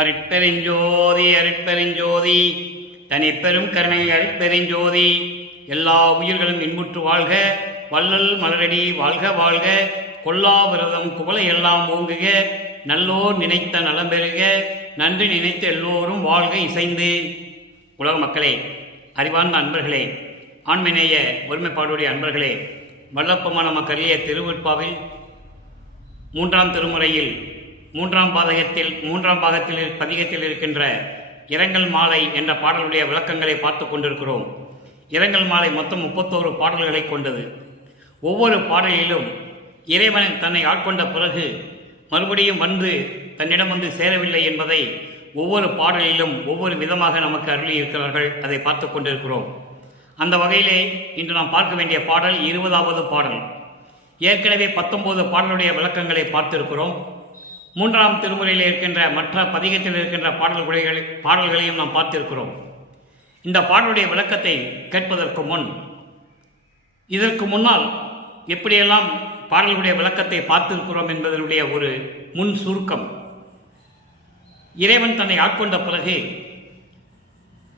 அருட்பெருஞ்சோதி அருட்பெருஞ்சோதி தனிப்பெரும் கருணை அருட்பெருஞ்சோதி. எல்லா உயிர்களும் இன்புற்று வாழ்க, வள்ளல் மலரடி வாழ்க வாழ்க, கொல்லா விரதம் குவளை எல்லாம் ஓங்குக, நல்லோர் நினைத்த நலம் பெறுக, நன்றி நினைத்த எல்லோரும் வாழ்க இசைந்து. உலக மக்களே, அறிவார்ந்த அன்பர்களே, ஆண்மைநேய ஒருமைப்பாடுடைய அன்பர்களே, வல்லப்பமான மக்களிய திருவெட்பாவில் 3ஆம் திருமுறையில் 3ஆம் பதிகத்தில் இருக்கின்ற இரங்கல் மாலை என்ற பாடலுடைய விளக்கங்களை பார்த்து கொண்டிருக்கிறோம். இரங்கல் மாலை மொத்தம் 31 பாடல்களை கொண்டது. ஒவ்வொரு பாடலிலும் இறைவன் தன்னை ஆட்கொண்ட பிறகு மறுபடியும் தன்னிடம் சேரவில்லை என்பதை ஒவ்வொரு பாடலிலும் ஒவ்வொரு விதமாக நமக்கு அருளியிருக்கிறார்கள். அதை பார்த்து கொண்டிருக்கிறோம். அந்த வகையிலே இன்று நாம் பார்க்க வேண்டிய பாடல் 20வது பாடல். ஏற்கனவே 19 பாடலுடைய விளக்கங்களை பார்த்திருக்கிறோம். 3ஆம் திருமுறையில் இருக்கின்ற மற்ற பதிகத்தில் இருக்கின்ற பாடல்களையும் நாம் பார்த்திருக்கிறோம். இந்த பாடலுடைய விளக்கத்தை கேட்பதற்கு இதற்கு முன்னால் எப்படியெல்லாம் பாடல்களுடைய விளக்கத்தை பார்த்திருக்கிறோம் என்பதனுடைய ஒரு முன் சுருக்கம். இறைவன் தன்னை ஆட்கொண்ட பிறகு,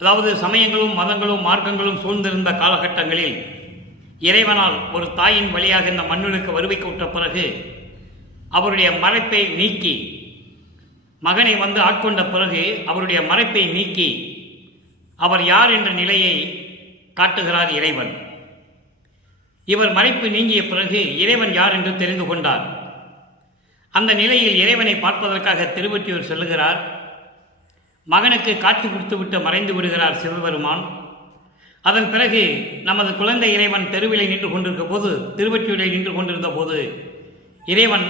அதாவது சமயங்களும் மதங்களும் மார்க்கங்களும் சூழ்ந்திருந்த காலகட்டங்களில் இறைவனால் ஒரு தாயின் வழியாக இந்த மண்ணுக்கு வருவிக்கப்பட்ட பிறகு அவருடைய மறைப்பை நீக்கி, மகனை ஆட்கொண்ட பிறகு அவருடைய மறைப்பை நீக்கி அவர் யார் என்ற நிலையை காட்டுகிறார் இறைவன். இவர் மறைப்பு நீங்கிய பிறகு இறைவன் யார் என்று தெரிந்து கொண்டார். அந்த நிலையில் இறைவனை பார்ப்பதற்காக திருவொற்றியூர் செல்லுகிறார். மகனுக்கு காட்சி கொடுத்துவிட்டு மறைந்து விடுகிறார் சிவபெருமான். அதன் பிறகு நமது குழந்தை இறைவன் தெருவிலை நின்று கொண்டிருக்க போது, திருவொற்றியூரில் நின்று கொண்டிருந்த போது, இறைவன்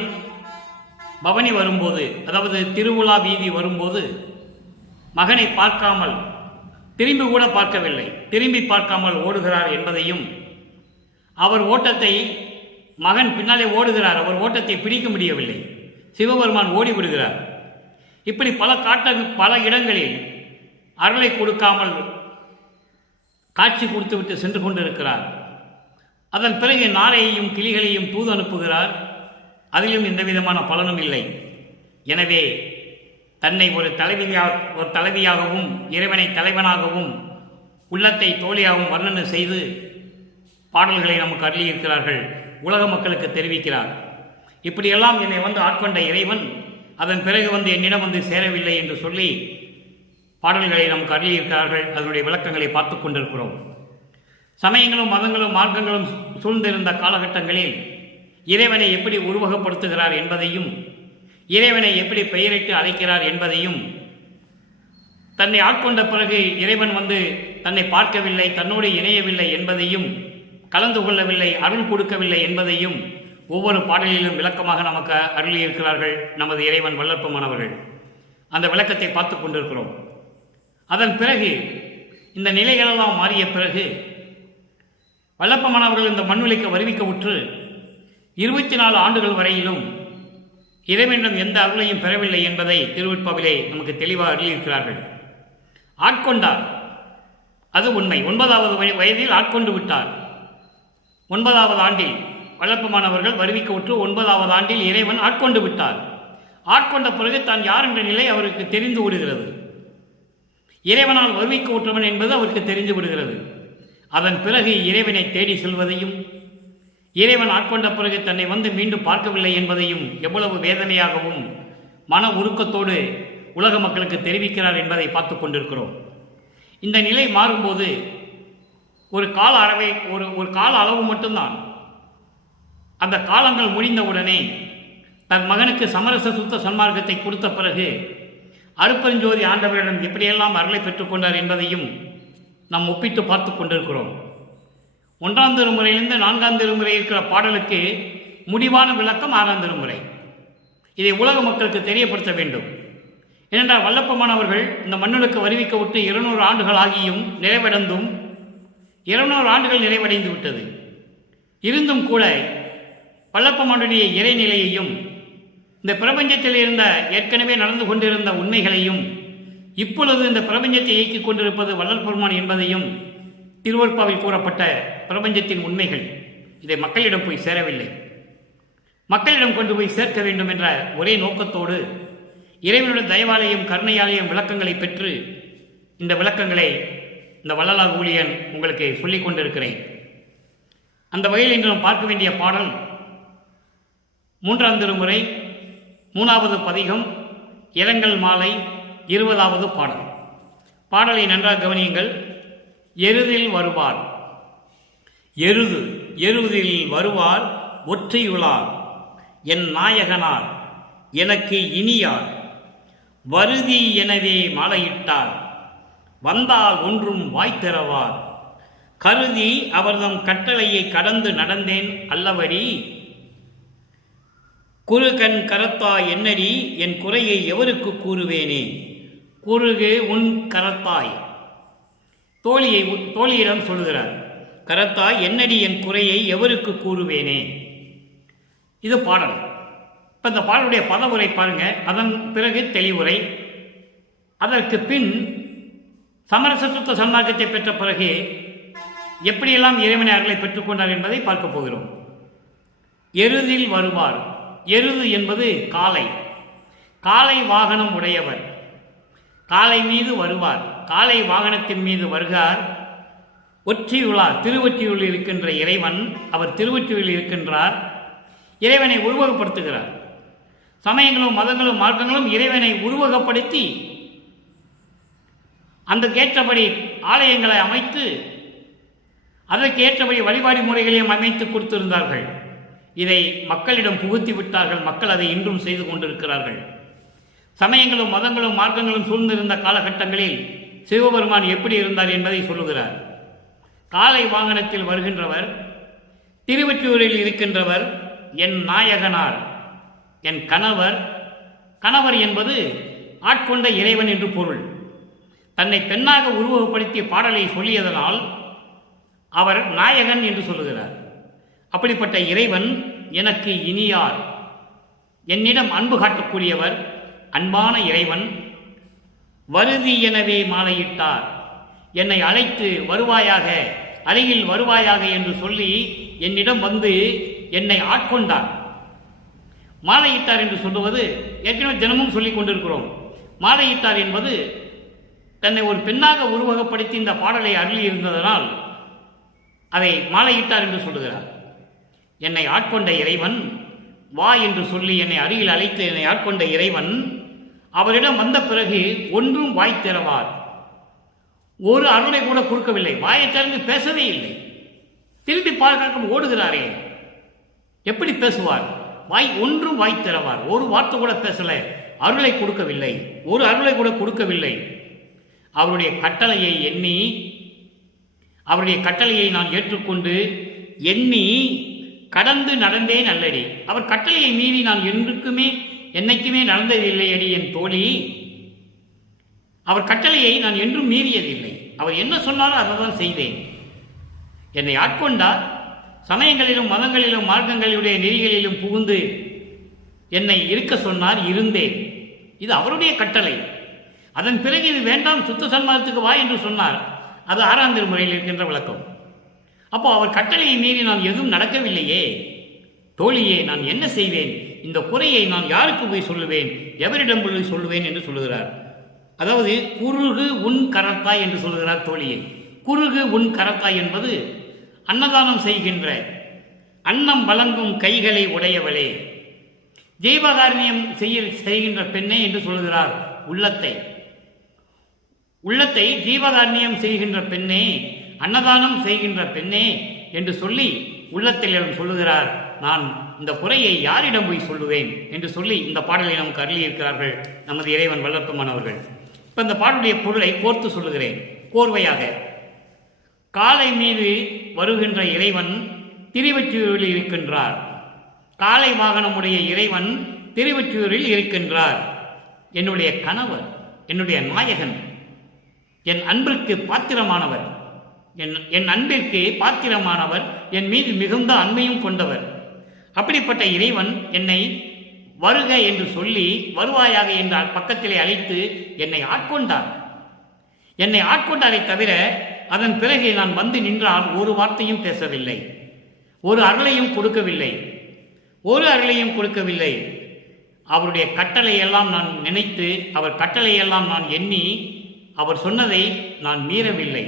பவனி வரும்போது, அதாவது திருவிழா வீதி வரும்போது மகனை பார்க்காமல், திரும்பி கூட பார்க்கவில்லை, திரும்பி பார்க்காமல் ஓடுகிறார் என்பதையும், அவர் ஓட்டத்தை மகன் பின்னாலே ஓடுகிறார், அவர் ஓட்டத்தை பிடிக்க முடியவில்லை, சிவபெருமான் ஓடிவிடுகிறார். இப்படி பல இடங்களில் அருளை கொடுக்காமல் காட்சி கொடுத்துவிட்டு சென்று கொண்டிருக்கிறார். அதன் பிறகு நாரையையும் கிளிகளையும் தூது அனுப்புகிறார். அதிலும் எந்த விதமான பலனும் இல்லை. எனவே தன்னை ஒரு தலைவியாகவும் இறைவனை தலைவனாகவும் உள்ளத்தை தோழியாகவும் வர்ணனை செய்து பாடல்களை நமக்கு அருளியிருக்கிறார்கள். உலக மக்களுக்கு தெரிவிக்கிறார். இப்படியெல்லாம் என்னை ஆட்கொண்ட இறைவன் அதன் பிறகு என்னிடம் சேரவில்லை என்று சொல்லி பாடல்களை நமக்கு அருளியிருக்கிறார்கள். அதனுடைய விளக்கங்களை பார்த்து கொண்டிருக்கிறோம். சமயங்களும் மதங்களும் மார்க்கங்களும் சூழ்ந்திருந்த காலகட்டங்களில் இறைவனை எப்படி உருவகப்படுத்துகிறார் என்பதையும், இறைவனை எப்படி பெயரிட்டு அழைக்கிறார் என்பதையும், தன்னை ஆட்கொண்ட பிறகு இறைவன் தன்னை பார்க்கவில்லை, தன்னோடு இணையவில்லை என்பதையும், கலந்து கொள்ளவில்லை, அருள் கொடுக்கவில்லை என்பதையும் ஒவ்வொரு பாடலிலும் விளக்கமாக நமக்கு அருளியிருக்கிறார்கள் நமது இறைவன் வல்லற்பமானவர்கள். அந்த விளக்கத்தை பார்த்து கொண்டிருக்கிறோம். அதன் பிறகு இந்த நிலைகளெல்லாம் மாறிய பிறகு வல்லப்பமானவர்கள் இந்த மண்ணுலைக்கு வருவிக்க உற்று 24 ஆண்டுகள் வரையிலும் இறைவனிடம் எந்த அருளையும் பெறவில்லை என்பதை திருவெட்பாவிலே நமக்கு தெளிவாக அருளியிருக்கிறார்கள். ஆட்கொண்டார், அது உண்மை. 9வது வயதில் ஆட்கொண்டு விட்டார். 9வது ஆண்டில் வல்லப்பமானவர்கள் வருவிக்க உற்று 9வது ஆண்டில் இறைவன் ஆட்கொண்டு விட்டார். ஆட்கொண்ட பிறகு தான் யார் என்ற நிலை அவருக்கு தெரிந்து விடுகிறது. இறைவனால் வருவிக்க உற்றவன் என்பது அவருக்கு தெரிந்து விடுகிறது. அதன் பிறகு இறைவனை தேடி செல்வதையும், இறைவன் ஆட்கொண்ட பிறகு தன்னை மீண்டும் பார்க்கவில்லை என்பதையும் எவ்வளவு வேதனையாகவும் மன உருக்கத்தோடு உலக மக்களுக்கு தெரிவிக்கிறார் என்பதை பார்த்து கொண்டிருக்கிறோம். இந்த நிலை மாறும்போது ஒரு கால அளவு மட்டும்தான். அந்த காலங்கள் முடிந்தவுடனே தன் மகனுக்கு சமரச சுத்த சன்மார்க்கத்தை கொடுத்த பிறகு அருட்பெருஞ்சோதி ஆண்டவரிடம் எப்படியெல்லாம் அருளை பெற்றுக்கொண்டார் என்பதையும் நாம் ஒப்பிட்டு பார்த்து கொண்டிருக்கிறோம். 1ஆம் திருமுறையிலிருந்து 4ஆம் திருமுறை இருக்கிற பாடலுக்கு முடிவான விளக்கம் 6ஆம் திருமுறை. இதை உலக மக்களுக்கு தெரியப்படுத்த வேண்டும். ஏனென்றால் வல்லப்பமானவர்கள் இந்த மண்ணுக்கு வருவிக்க விட்டு 200 ஆண்டுகள் ஆகியும் நிறைவடைந்தும் 200 ஆண்டுகள் நிறைவடைந்து விட்டது. இருந்தும் கூட வல்லப்பமானுடைய இறைநிலையையும், இந்த பிரபஞ்சத்தில் இருந்த ஏற்கனவே நடந்து கொண்டிருந்த உண்மைகளையும், இப்பொழுது இந்த பிரபஞ்சத்தை இயக்கிக் கொண்டிருப்பது வள்ளல் பெருமான் என்பதையும், திருவெட்பாவில் கூறப்பட்ட பிரபஞ்சத்தின் உண்மைகள் இதை மக்களிடம் போய் சேரவில்லை. மக்களிடம் கொண்டு போய் சேர்க்க வேண்டும் என்ற ஒரே நோக்கத்தோடு இறைவனுடைய தயவாலயம் கருணையாலயம் விளக்கங்களை பெற்று இந்த விளக்கங்களை இந்த வள்ளலார் ஊழியன் உங்களுக்கு சொல்லிக் கொண்டிருக்கிறேன். அந்த வகையில் இன்று நாம் பார்க்க வேண்டிய பாடல் 3ஆம் திருமுறை 3வது பதிகம் இரங்கல் மாலை 20வது பாடல். பாடலை நன்றாக கவனியுங்கள். எருதில் வருவார். எருதில் வருவார் ஒற்றையுளார் என் நாயகனார் எனக்கு இனியார் வருதி எனவே மாலையிட்டார் வந்தால் ஒன்றும் வாய்த்திறவார் கருதி அவர்தம் கட்டளையை கடந்து நடந்தேன் அல்லவடி குறுகண் கரத்தாய் என்னடி என் குறையை எவருக்கு கூறுவேனே. குறுகு உன் கரத்தாய் தோழியிடம் சொல்கிறார். கரத்தாய் என்னடி என் குறையை எவருக்கு கூறுவேனே. இது பாடல். இப்போ இந்த பாடலுடைய பதவுரை பாருங்க. அதன் பிறகு தெளிவுரை. அதற்கு பின் சமரச சுத்த சன்மார்க்கத்தை பெற்ற பிறகு எப்படியெல்லாம் இறைவனை அருளை பெற்றுக்கொண்டார் என்பதை பார்க்க போகிறோம். எருதில் வருவார். எருது என்பது காளை. காளை வாகனம் உடையவர். காளை மீது வருவார். காளை வாகனத்தின் மீது வருகிறார். ஒற்றியுளார். திருவொற்றியுள் இருக்கின்ற இறைவன். அவர் திருவொற்றியுள் இருக்கின்றார். இறைவனை உருவகப்படுத்துகிறார். சமயங்களும் மதங்களும் மார்க்கங்களும் இறைவனை உருவகப்படுத்தி அதற்கேற்றபடி ஆலயங்களை அமைத்து அதற்கு ஏற்றபடி வழிபாடு முறைகளையும் அமைத்து கொடுத்திருந்தார்கள். இதை மக்களிடம் புகுத்தி விட்டார்கள். மக்கள் அதை இன்றும் செய்து கொண்டிருக்கிறார்கள். சமயங்களும் மதங்களும் மார்க்கங்களும் சூழ்ந்திருந்த காலகட்டங்களில் சிவபெருமான் எப்படி இருந்தார் என்பதை சொல்லுகிறார். காளை வாகனத்தில் வருகின்றவர், திருவொற்றியூரில் இருக்கின்றவர் என் நாயகனார், என் கணவர். கணவர் என்பது ஆட்கொண்ட இறைவன் என்று பொருள். தன்னை பெண்ணாக உருவகப்படுத்திய பாடலை சொல்லியதனால் அவர் நாயகன் என்று சொல்லுகிறார். அப்படிப்பட்ட இறைவன் எனக்கு இனியார், என்னிடம் அன்பு காட்டக்கூடியவர், அன்பான இறைவன். வருதி எனவே மாலையிட்டார். என்னை அழைத்து வருவாயாக, அருகில் வருவாயாக என்று சொல்லி என்னிடம் வந்து என்னை ஆட்கொண்டார். மாலையிட்டார் என்று சொல்லுவது ஏற்கனவே தினமும் சொல்லிக் கொண்டிருக்கிறோம். மாலையிட்டார் என்பது தன்னை ஒரு பெண்ணாக உருவகப்படுத்தி இந்த பாடலை அருளி இருந்ததனால் அதை மாலையிட்டார் என்று சொல்லுகிறார். என்னை ஆட்கொண்ட இறைவன், வா என்று சொல்லி என்னை அருகில் அழைத்து என்னை ஆட்கொண்ட இறைவன் அவரிடம் வந்த பிறகு ஒன்றும் வாய் திறவார். ஒரு அருளை கூட கொடுக்கவில்லை. வாயை திறந்து பேசவே இல்லை. திரும்பி பார்க்க ஓடுகிறாரே, எப்படி பேசுவார்? ஒன்றும் வாய் திறவார். ஒரு வார்த்தை கூட பேசல. அருளை கொடுக்கவில்லை. ஒரு அருளை கூட கொடுக்கவில்லை. அவருடைய கட்டளையை எண்ணி, அவருடைய கட்டளையை நான் ஏற்றுக்கொண்டு எண்ணி கடந்து நடந்தேன் அல்லடி. அவர் கட்டளையை மீறி நான் என்னைக்குமே நடந்ததில்லை அடி என் தோழி. அவர் கட்டளையை நான் என்றும் மீறியதில்லை. அவர் என்ன சொன்னாலும் அதை தான் செய்தேன். என்னை ஆட்கொண்டார். சமயங்களிலும் மதங்களிலும் மார்க்கங்களுடைய நெறிகளிலும் புகுந்து என்னை இருக்க சொன்னார். இருந்தேன். இது அவருடைய கட்டளை. அதன் பிறகு இது வேண்டாம், சுத்த சன்மார்க்கத்துக்கு வா என்று சொன்னார். அது 6ஆம் திருமுறையில் இருக்கின்ற விளக்கம். அப்போ அவர் கட்டளையை மீறி நான் எதுவும் நடக்கவில்லையே. தோழியே, நான் என்ன செய்வேன்? இந்த குறையை நான் யாருக்கு போய் சொல்லுவேன்? எவரிடம் போய் சொல்லுவேன் என்று சொல்லுகிறார். அதாவது குறுகு உன் கரத்தாய் என்று சொல்லுகிறார் தோழியை. குறுகு உன் கரத்தாய் என்பது அன்னதானம் செய்கின்ற, அன்னம் வழங்கும் கைகளை உடையவளே, ஜீவகாரணியம் செய்கின்ற பெண்ணே என்று சொல்லுகிறார். உள்ளத்தை ஜீவகாரணியம் செய்கின்ற பெண்ணே, அன்னதானம் செய்கின்ற பெண்ணே என்று சொல்லி உள்ளத்தில் சொல்லுகிறார். நான் இந்த குறையை யாரிடம் போய் சொல்லுவேன் என்று சொல்லி இந்த பாடலை நமக்கு அருளியிருக்கிறார்கள் நமது இறைவன் வல்லற்பமானவர்கள். இப்போ இந்த பாடலுடைய பொருளை கோர்த்து சொல்லுகிறேன் கோர்வையாக. காளை மீது வருகின்ற இறைவன் திருவொற்றியூரில் இருக்கின்றார். காளை வாகனமுடைய இறைவன் திருவொற்றியூரில் இருக்கின்றார். என்னுடைய கணவர், என்னுடைய நாயகன், என் அன்பிற்கு பாத்திரமானவர், என் அன்பிற்கு பாத்திரமானவர், என் மீது மிகுந்த அன்பையும் கொண்டவர். அப்படிப்பட்ட இறைவன் என்னை வருக என்று சொல்லி வருவாயாக என்ற பக்கத்திலே அழைத்து என்னை ஆட்கொண்டார். என்னை ஆட்கொண்டாரை தவிர அதன் பிறகு நான் வந்து நின்றால் ஒரு வார்த்தையும் பேசவில்லை. ஒரு அருளையும் கொடுக்கவில்லை. அவருடைய கட்டளையெல்லாம் நான் நினைத்து, அவர் கட்டளையெல்லாம் நான் எண்ணி, அவர் சொன்னதை நான் மீறவில்லை.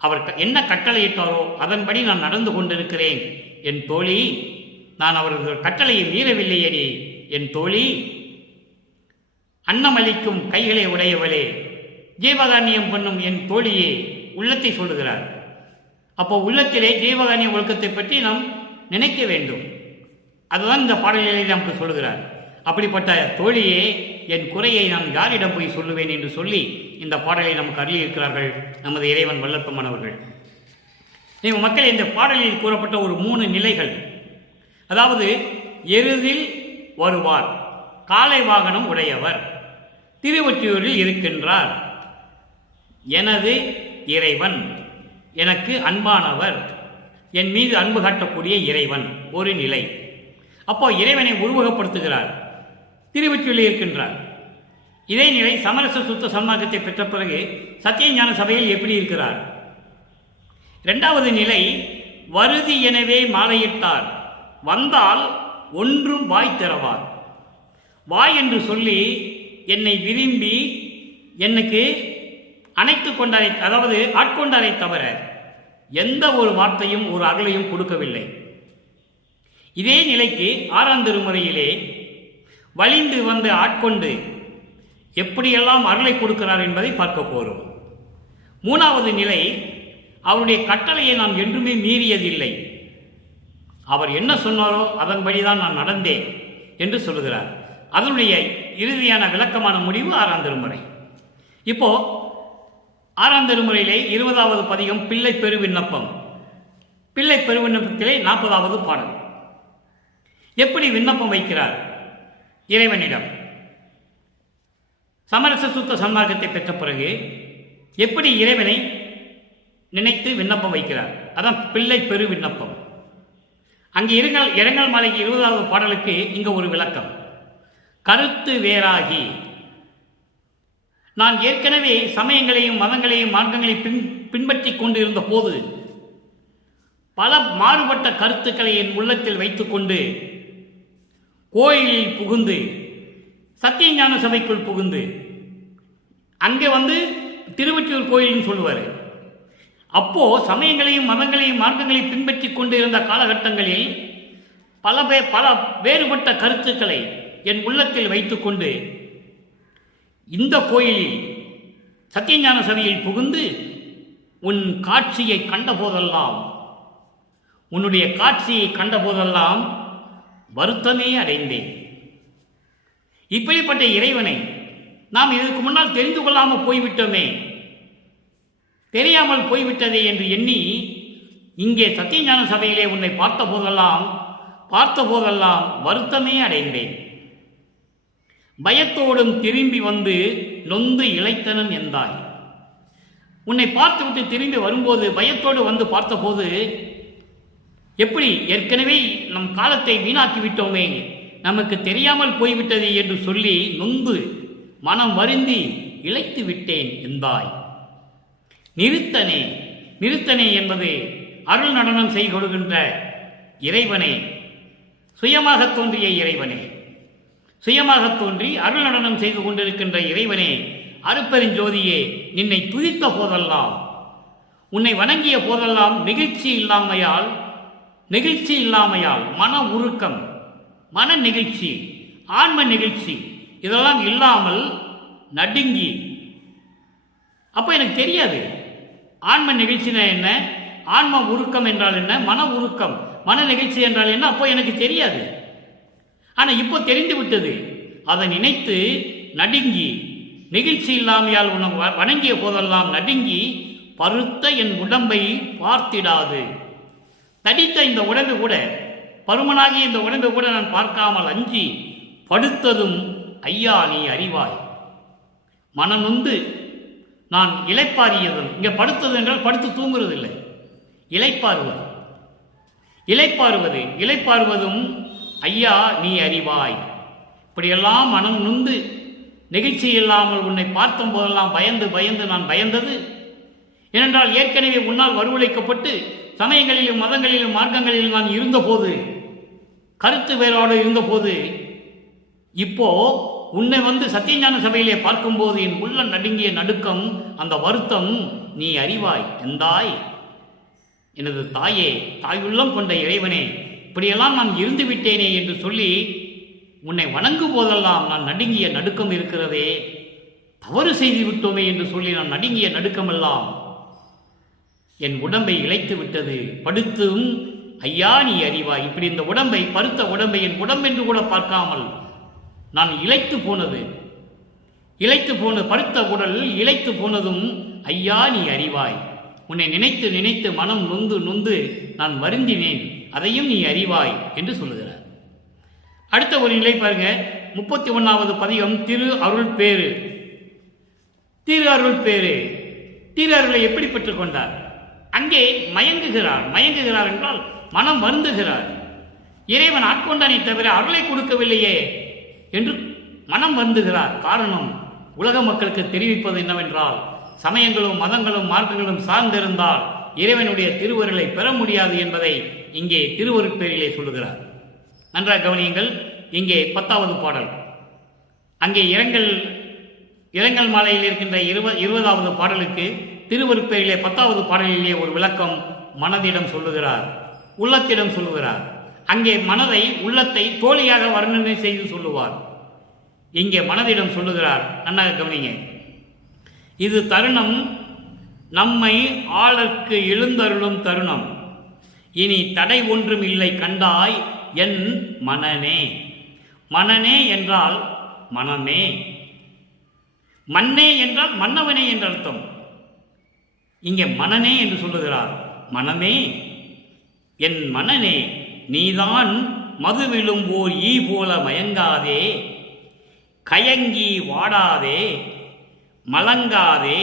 அவர் என்ன கட்டளையிட்டாரோ அதன்படி நான் நடந்து கொண்டிருக்கிறேன் என் தோழி. நான் அவரது கட்டளையை மீறவில்லையடி என் தோழி. அன்னமளிக்கும் கைகளை உடையவளே, ஜீவகாரண்யம் பண்ணும் என் தோழியே, உள்ளத்தை சொல்லுகிறார். அப்போ உள்ளத்திலே ஜீவகாரண்ய ஒழுக்கத்தை பற்றி நாம் நினைக்க வேண்டும். அதுதான் இந்த பாடலிலே நமக்கு சொல்லுகிறார். அப்படிப்பட்ட தோழியே, என் குறையை நான் யாரிடம் போய் சொல்லுவேன் என்று சொல்லி இந்த பாடலை நமக்கு அருளியிருக்கிறார்கள் நமது இறைவன் வல்லப்பமானவர்கள். மக்கள், இந்த பாடலில் கூறப்பட்ட ஒரு 3 நிலைகள், அதாவது எருதில் வருவார், காளை வாகனம் உடையவர், திருவொற்றியூரில் இருக்கின்றார், எனது இறைவன், எனக்கு அன்பானவர், என் மீது அன்பு காட்டக்கூடிய இறைவன் ஒரு நிலை. அப்போ இறைவனை உருவகப்படுத்துகிறார், திருவொற்றியூரில் இருக்கின்றார். இதே நிலை சமரச சுத்த சன்மார்க்கத்தை பெற்ற பிறகு சத்தியஞான சபையில் எப்படி இருக்கிறார்? 2வது நிலை, வருதி எனவே மாலையிட்டார், வந்தால் ஒன்றும் வாய் திறவார். வாய் என்று சொல்லி என்னை விரும்பி எனக்கு அணைத்து கொண்டாரை, அதாவது ஆட்கொண்டாரை தவிர எந்த ஒரு வார்த்தையும் ஒரு அருளையும் கொடுக்கவில்லை. இதே நிலைக்கு 6ஆம் திருமுறையிலே வலிந்து வந்து ஆட்கொண்டு எப்படியெல்லாம் அருளை கொடுக்கிறார் என்பதை பார்க்க போகிறோம். 3வது நிலை, அவருடைய கட்டளையை நான் என்றுமே மீறியதில்லை, அவர் என்ன சொன்னாரோ அதன்படிதான் நான் நடந்தேன் என்று சொல்லுகிறார். அதனுடைய இறுதியான விளக்கமான முடிவு 6ஆம் திருமுறை. இப்போ 6ஆம் திருமுறையிலே 20வது பதிகம் பிள்ளை பெரு விண்ணப்பம். பிள்ளை பெரு விண்ணப்பத்திலே 40வது பாடல். எப்படி விண்ணப்பம் வைக்கிறார் இறைவனிடம்? சமரச சுத்த சன்மார்க்கத்தை பெற்ற பிறகு எப்படி இறைவனை நினைத்து விண்ணப்பம் வைக்கிறார்? அதான் பிள்ளை பெரு விண்ணப்பம். அங்கே இரங்கல் மாலைக்கு 20வது பாடலுக்கு இங்க ஒரு விளக்கம். கருத்து வேறாகி, நான் ஏற்கனவே சமயங்களையும் மதங்களையும் மார்க்கங்களையும் பின்பற்றி கொண்டு இருந்த போது பல மாறுபட்ட கருத்துக்களை என் உள்ளத்தில் வைத்துக்கொண்டு கோயிலில் புகுந்து, சத்தியஞான சபைக்குள் புகுந்து, அங்கே வந்து திருவொற்றியூர் கோயில்னு சொல்லுவார். அப்போ சமயங்களையும் மதங்களையும் மார்க்கங்களையும் பின்பற்றி கொண்டு இருந்த காலகட்டங்களில் பல வேறுபட்ட கருத்துக்களை என் உள்ளத்தில் வைத்துக்கொண்டு இந்த கோயிலில் சத்தியஞான சபையில் புகுந்து உன் காட்சியை கண்டபோதெல்லாம், உன்னுடைய காட்சியை கண்டபோதெல்லாம் வருத்தமே அடைந்தேன். இப்படிப்பட்ட இறைவனை நாம் இதற்கு முன்னால் தெரிந்து கொள்ளாமல் போய்விட்டோமே, தெரியாமல் போய்விட்டதே என்று எண்ணி இங்கே சத்தியஞான சபையிலே உன்னை பார்த்த போதெல்லாம் வருத்தமே அடைந்தேன். பயத்தோடும் திரும்பி வந்து நொந்து இளைத்தனன் என்றாய். உன்னை பார்த்துவிட்டு திரும்பி வரும்போது, பயத்தோடு வந்து பார்த்தபோது, எப்படி ஏற்கனவே நம் காலத்தை வீணாக்கி விட்டோமே, நமக்கு தெரியாமல் போய்விட்டது என்று சொல்லி நொந்து மனம் வருந்தி இளைத்து விட்டேன் என்றாய். நிறுத்தனே என்பது அருள் நடனம் செய்து கொடுக்கின்ற இறைவனே, சுயமாக தோன்றிய இறைவனே, சுயமாக தோன்றி அருள் நடனம் செய்து கொண்டிருக்கின்ற இறைவனே, அருப்பெருஞ்சோதியே, நின்னை துதித்த போதெல்லாம், உன்னை வணங்கிய போதெல்லாம் நெகிழ்ச்சி இல்லாமையால் மன உருக்கம், மன நெகிழ்ச்சி, ஆன்ம நெகிழ்ச்சி இதெல்லாம் இல்லாமல் நடுங்கி. அப்போ எனக்கு தெரியாது ஆன்ம நிகழ்ச்சினா என்ன, ஆன்ம உருக்கம் என்றால் என்ன, மன உருக்கம் மன நிகழ்ச்சி என்றால் என்ன, அப்போ எனக்கு தெரியாது. ஆனால் இப்போ தெரிந்து விட்டது. அதை நினைத்து நடுங்கி, நெகிழ்ச்சி இல்லாமையால் உனக்கு வணங்கிய போதெல்லாம் நடுங்கி, பருத்த என் உடம்பை பார்த்திடாது. தடித்த இந்த உடம்பு கூட, பருமனாகிய இந்த உடம்பு கூட நான் பார்க்காமல் அஞ்சி படுத்ததும் ஐயா நீ அறிவாய். மனநொந்து நான் இளைப்பாறியதும், இங்கே படுத்தது என்றால் படுத்து தூங்குறதில்லை, இளைப்பாறுவதும் ஐயா நீ அறிவாய். இப்படியெல்லாம் மனம் நொந்து நெகிழ்ச்சி இல்லாமல் உன்னை பார்த்தும் போதெல்லாம் பயந்து நான் பயந்தது ஏனென்றால் ஏற்கனவே உன்னால் வரவழைக்கப்பட்டு சமயங்களிலும் மதங்களிலும் மார்க்கங்களிலும் நான் இருந்தபோது, கருத்து வேறுபாடு இருந்தபோது இப்போ உன்னை சத்தியஞான சபையிலே பார்க்கும்போது என் உள்ள நடுங்கிய நடுக்கம், அந்த வருத்தம் நீ அறிவாய். எந்தாய், எனது தாயே, தாயுள்ளம் கொண்ட இறைவனே, இப்படியெல்லாம் நான் இருந்து விட்டேனே என்று சொல்லி உன்னை வணங்கும் போதெல்லாம் நான் நடுங்கிய நடுக்கம் இருக்கிறதே, தவறு செய்து விட்டோமே என்று சொல்லி நான் நடுங்கிய நடுக்கமெல்லாம் என் உடம்பை இழைத்து விட்டது. படுத்தும் ஐயா நீ அறிவாய். இப்படி இந்த உடம்பை, பருத்த உடம்பை என் உடம்பென்று கூட பார்க்காமல் நான் இழைத்து போன பருத்த உடல் இழைத்து போனதும் ஐயா நீ அறிவாய். உன்னை நினைத்து நினைத்து மனம் நொந்து நான் வருந்தினேன், அதையும் நீ அறிவாய் என்று சொல்லுகிறார். அடுத்த ஒரு நிலை பாருங்க, 31வது பதிகம், திரு அருள் பேரு. திரு அருள் பேரு, திரு அருளை எப்படி பெற்றுக் கொண்டார்? அங்கே மயங்குகிறார் என்றால் மனம் வருந்துகிறார். இறைவன் ஆட்கொண்டானே தவிர அருளை கொடுக்கவில்லையே என்று மனம் வருந்துகிறார். காரணம், உலக மக்களுக்கு தெரிவிப்பது என்னவென்றால், சமயங்களும் மதங்களும் மார்க்கங்களும் சார்ந்திருந்தால் இறைவனுடைய திருவருளை பெற முடியாது என்பதை இங்கே திருவருட்பேரிலே சொல்லுகிறார். நன்றாக கவனியுங்கள். இங்கே 10வது பாடல், அங்கே இரங்கல் மாலையில் இருக்கின்ற 20வது பாடலுக்கு திருவருட்பேரிலே 10வது பாடலிலே ஒரு விளக்கம் மனதிடம் சொல்லுகிறார், உள்ளத்திடம் சொல்லுகிறார். அங்கே மனதை, உள்ளத்தை தோழியாக வர்ணனை செய்து சொல்லுவார். இங்கே மனதிடம் சொல்லுகிறார். நன்றாக கவனிங்க. இது தருணம், நம்மை ஆளற்கு எழுந்தருளும் தருணம். இனி தடை ஒன்றும் இல்லை கண்டாய் என் மனனே. மனனே என்றால் மனமே, மன்னே என்றால் மன்னவனே என்ற அர்த்தம். இங்கே மனனே என்று சொல்லுகிறார். மனமே, என் மனனே, நீதான் மதுவிலும் ஓர் ஈ போல மயங்காதே, கயங்கி வாடாதே, மலங்காதே,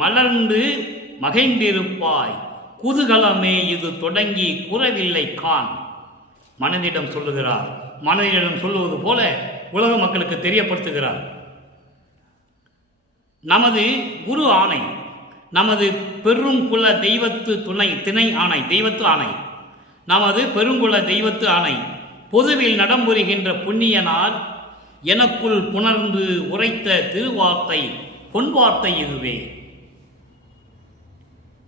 மலர்ந்து மகிழ்ந்திருப்பாய். குதூகலமே இது தொடங்கி குறவில்லை கான். மனதிடம் சொல்லுகிறார். மனதிடம் சொல்லுவது போல உலக மக்களுக்கு தெரியப்படுத்துகிறார். நமது குரு ஆணை, நமது பெருங்குல தெய்வத்து திணை ஆணை, தெய்வத்து ஆணை, நமது பெருங்குல தெய்வத்து ஆணை, பொதுவில் நடம்புரிகின்ற புண்ணியனார் எனக்குள் புணர்ந்து உரைத்த திருவார்த்தை பொன்வார்த்தை இதுவே.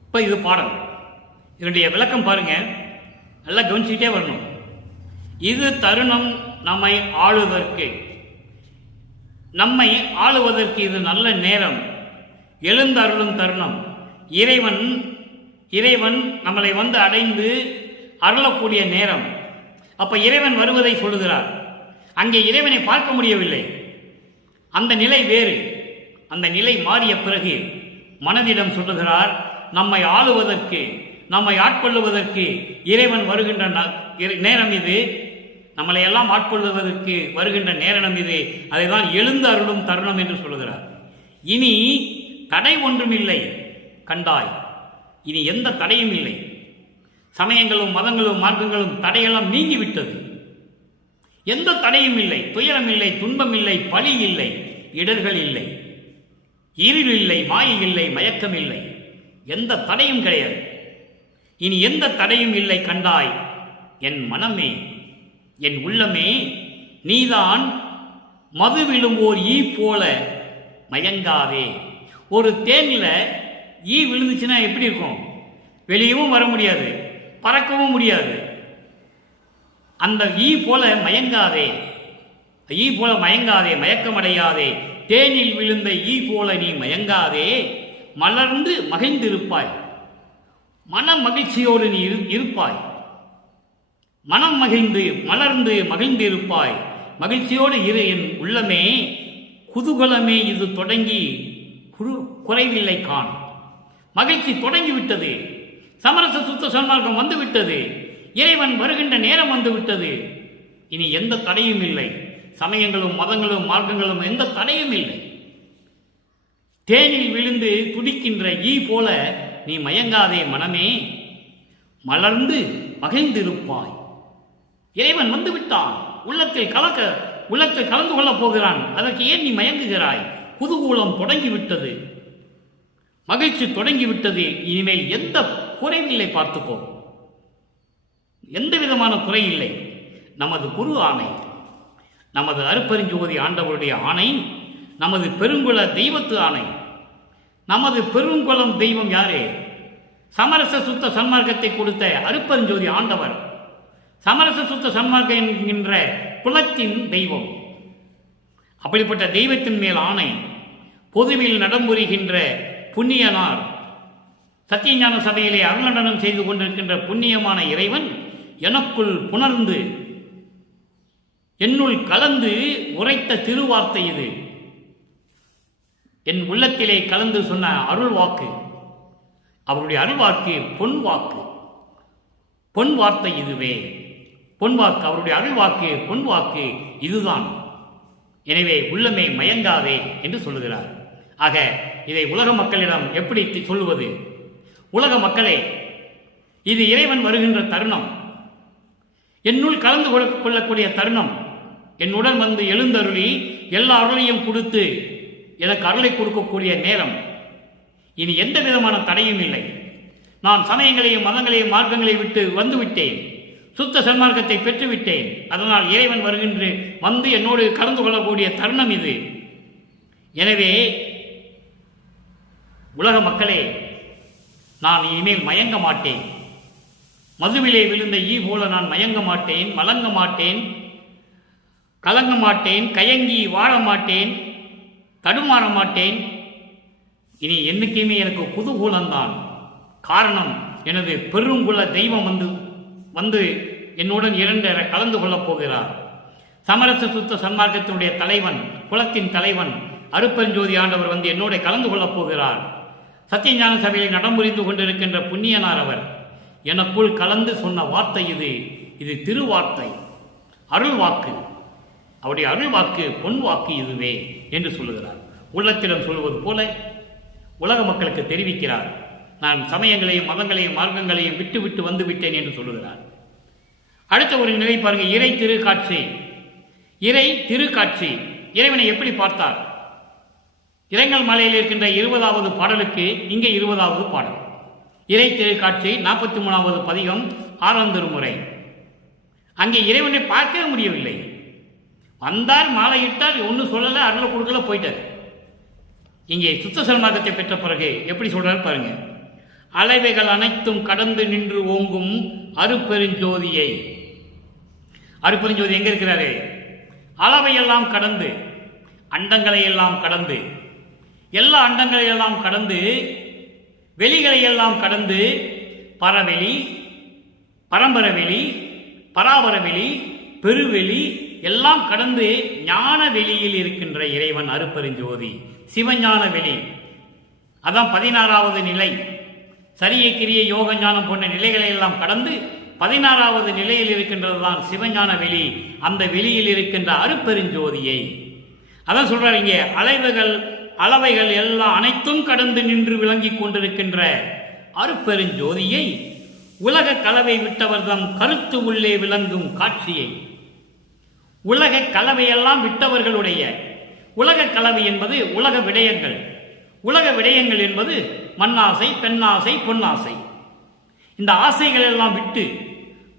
இப்போ இது பாடல். இதனுடைய விளக்கம் பாருங்க, நல்லா கவனிச்சுக்கிட்டே வரணும். இது தருணம், நம்மை ஆளுவதற்கு, நம்மை ஆளுவதற்கு இது நல்ல நேரம், எழுந்தருளும் தருணம். இறைவன் நம்மளை அடைந்து அருளக்கூடிய நேரம். அப்ப இறைவன் வருவதை சொல்லுகிறார். அங்கே இறைவனை பார்க்க முடியவில்லை, அந்த நிலை வேறு. அந்த நிலை மாறிய பிறகு மனதிடம் சொல்லுகிறார், நம்மை ஆளுவதற்கு, நம்மை ஆட்கொள்ளுவதற்கு இறைவன் வருகின்ற நேரம் இது, நம்மளை எல்லாம் ஆட்கொள்வதற்கு வருகின்ற நேரம் இது. அதைதான் எழுந்து அருளும் தருணம் என்று சொல்லுகிறார். இனி தடை ஒன்றும் இல்லை கண்டாய். இனி எந்த தடையும் இல்லை. சமயங்களும் மதங்களும் மார்க்கங்களும் தடையெல்லாம் நீங்கிவிட்டது. எந்த தடையும் இல்லை, துயரம் இல்லை, துன்பம் இல்லை, பழி இல்லை, இடர்கள் இல்லை, இருள் இல்லை, மாயை இல்லை, மயக்கம் இல்லை, எந்த தடையும் கிடையாது. இனி எந்த தடையும் இல்லை கண்டாய் என் மனமே, என் உள்ளமே, நீதான் மதுவிலும் ஓர் ஈ போல மயங்காதே. ஒரு தேனில் ஈ விழுந்துச்சுன்னா எப்படி இருக்கும்? வெளியவும் வர முடியாது, பறக்கவும் முடியாது. அந்த ஈ போல மயங்காதே, ஈ போல மயங்காதே, மயக்கமடையாதே. தேனில் விழுந்த ஈ போல நீ மயங்காதே, மலர்ந்து மகிழ்ந்திருப்பாய். மன மகிழ்ச்சியோடு நீ இருப்பாய். மனம் மகிழ்ந்து மலர்ந்து மகிழ்ந்திருப்பாய். மகிழ்ச்சியோடு இரு என் உள்ளமே. குதூகலமே இது தொடங்கி குறைவில்லை காண். மகிழ்ச்சி தொடங்கிவிட்டது. சமரச சுத்த சன்மார்க்கம் வந்துவிட்டது. இறைவன் வருகின்ற நேரம் வந்துவிட்டது. இனி எந்த தடையும் இல்லை. சமயங்களும் மதங்களும் மார்க்கங்களும் எந்த தடையும் இல்லை. தேனில் விழுந்து துடிக்கின்ற ஈ போல நீ மயங்காதே மனமே, மலர்ந்து மகிழ்ந்திருப்பாய். இறைவன் வந்துவிட்டான். உள்ளத்தில் கலந்து கொள்ளப் போகிறான். அதற்கு ஏன் நீ மயங்குகிறாய்? குதூகூலம் தொடங்கிவிட்டது, மகிழ்ச்சி தொடங்கிவிட்டது. இனிமேல் எந்த குறைவில்லை, பார்த்துக்கோ. எந்த விதமான குறை இல்லை. நமது குரு ஆணை, நமது அருப்பெருஞ்சோதி ஆண்டவருடைய ஆணை, நமது பெருங்குல தெய்வத்து ஆணை. நமது பெருங்குளம் தெய்வம் யாரு? சமரச சுத்த சன்மார்க்கத்தை கொடுத்த அருப்பெருஞ்சோதி ஆண்டவர். சமரச சுத்த சன்மார்க்கம் என்கின்ற குலத்தின் தெய்வம். அப்படிப்பட்ட தெய்வத்தின் மேல் ஆணை, பொதுவில் நடம்புரிகின்ற புண்ணியனார், சத்தியஞான சபையிலே அருளண்டனம் செய்து கொண்டிருக்கின்ற புண்ணியமான இறைவன் எனக்குள் புணர்ந்து என்னுள் கலந்து உரைத்த திருவார்த்தை இது. என் உள்ளத்திலே கலந்து சொன்ன அருள் வாக்கு. அவருடைய அருள் வாக்கு பொன் வாக்கு, பொன் வார்த்தை இதுவே. பொன் வாக்கு, அவருடைய அருள் வாக்கு பொன் வாக்கு இதுதான். எனவே உள்ளமே மயங்காதே என்று சொல்லுகிறார். ஆக இதை உலக மக்களிடம் எப்படி சொல்லுவது? உலக மக்களே, இது இறைவன் வருகின்ற தருணம், என்னுள் கலந்து கொள்ளக்கூடிய தருணம். என்னுடன் வந்து எழுந்தருளி எல்லா அருளையும் கொடுத்து எனக்கு அருளை கொடுக்கக்கூடிய நேரம். இனி எந்த விதமான தடையும் இல்லை. நான் சமயங்களையும் மதங்களையும் மார்க்கங்களை விட்டு வந்துவிட்டேன். சுத்த சன்மார்க்கத்தை பெற்றுவிட்டேன். அதனால் இறைவன் வருகின்ற வந்து என்னோடு கலந்து கொள்ளக்கூடிய தருணம் இது. எனவே உலக மக்களே, நான் இனிமேல் மயங்க மாட்டேன். மதுவிலே விழுந்த ஈ போல நான் மயங்க மாட்டேன், மலங்க மாட்டேன், கலங்க மாட்டேன், கயங்கி வாழ மாட்டேன், தடுமாற மாட்டேன். இனி என்னைக்குமே எனக்கு குதூகூலம்தான். காரணம், எனது பெருங்குல தெய்வம் வந்து என்னுடன் இரண்டரை கலந்து கொள்ளப் போகிறார். சமரச சுத்த சன்மார்க்கத்தினுடைய தலைவன், குலத்தின் தலைவன் அருப்பெருஞ்சோதி ஆண்டவர் வந்து என்னோட கலந்து கொள்ளப் போகிறார். சத்தியஞான சபையில் நடமுறிந்து கொண்டிருக்கின்ற புண்ணியனார் அவர். எனக்குள் கலந்து சொன்ன வார்த்தை இது. இது திருவார்த்தை, அருள் வாக்கு. அவருடைய அருள் வாக்கு பொன் வாக்கு இதுவே என்று சொல்லுகிறார். உள்ளத்திடம் சொல்வது போல உலக மக்களுக்கு தெரிவிக்கிறார். நான் சமயங்களையும் மதங்களையும் மார்க்கங்களையும் விட்டு விட்டு வந்து விட்டேன் என்று சொல்லுகிறார். அடுத்த ஒரு நிலை பாருங்க, இறை திருக்காட்சி. இறை திருக்காட்சி, இறைவனை எப்படி பார்த்தார்? இரங்கல் மலையில் இருக்கின்ற 20வது பாடலுக்கு இங்கே 20வது பாடல். இறை திருக்காட்சி 43வது பதிகம், 6ஆம் திருமுறை. அங்கே இறைவனை பார்க்கவே முடியவில்லை. வந்தார், மாலையிட்டார், ஒன்றும் சொல்லலை, அருளை கொடுக்கல, போயிட்டார். இங்கே சுத்த சன்மார்க்கத்தை பெற்ற பிறகு எப்படி சொல்றாரு பாருங்க. அளவைகள் அனைத்தும் கடந்து நின்று ஓங்கும் அருப்பெருஞ்சோதியை. அருப்பெருஞ்சோதி எங்க இருக்கிறாரு? அளவையெல்லாம் கடந்து, அண்டங்களை எல்லாம் கடந்து, எல்லா அண்டங்களை எல்லாம் கடந்து, வெளிகளை எல்லாம் கடந்து, பரவெளி, பரம்பரவெளி, பராபரவெளி, பெருவெளி எல்லாம் கடந்து ஞான வெளியில் இருக்கின்ற இறைவன் அருப்பெருஞ்சோதி. சிவஞான வெளி, அதான் 16வது நிலை. சரியை கிரிய யோக ஞானம் போன்ற நிலைகளை எல்லாம் கடந்து 16வது நிலையில் இருக்கின்றதுதான் சிவஞான வெளி. அந்த வெளியில் இருக்கின்ற அருப்பெருஞ்சோதியை அதான் சொல்றாரு இங்கே. அளவைகள் எல்லாம் அனைத்தும் கடந்து நின்று விளங்கி கொண்டிருக்கின்ற அருப்பெருஞ்சோதியை, உலக கலவை விட்டவர்தம் கருத்து உள்ளே விளங்கும் காட்சியை. உலக கலவையெல்லாம் விட்டவர்களுடைய, உலக கலவை என்பது உலக விடயங்கள். உலக விடயங்கள் என்பது மண்ணாசை, பெண்ணாசை, பொன்னாசை. இந்த ஆசைகள் எல்லாம் விட்டு,